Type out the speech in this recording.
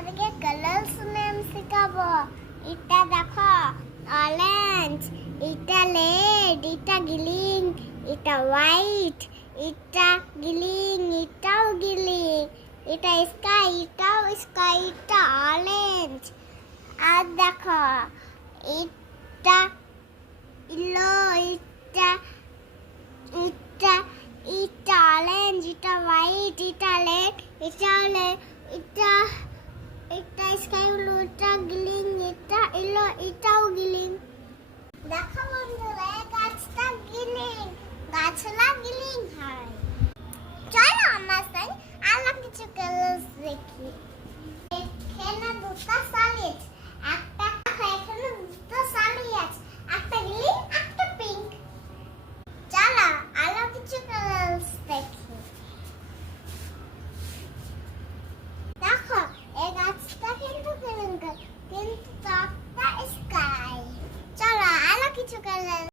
তোমাদেরকে colours name শেখাবো। এটা দেখো অরেঞ্জ, এটা রেড, এটা গ্রিন, এটা হোয়াইট, এটা গ্রিন, এটাও গ্রিন, এটা স্কাই, এটাও স্কাই, এটা অরেঞ্জ। আর দেখো এটা ইলো, এটা এটা এটা অরেঞ্জ, এটা হোয়াইট, এটা রেড, এটা এটা এটা স্কাই ব্লু, এটা গ্রিন, এটা ইলো, এটাও গ্রিন। দেখো বন্ধুরা, এই গাছটা গ্রিন, গাছটা গ্রিন হয়। চলো আমার সঙ্গে আরো কিছু কালার্স দেখি। এখানে দুটো সলিড, একটা এখানে দুটো সলিড আছে, একটা গ্রিন, একটা পিঙ্ক। চলো আরো কিছু কালার্স দেখি। দেখো এই গাছটা কিন্তু গ্রিন, কিন্তু টপটা স্কাই। চলো আরো কিছু কালার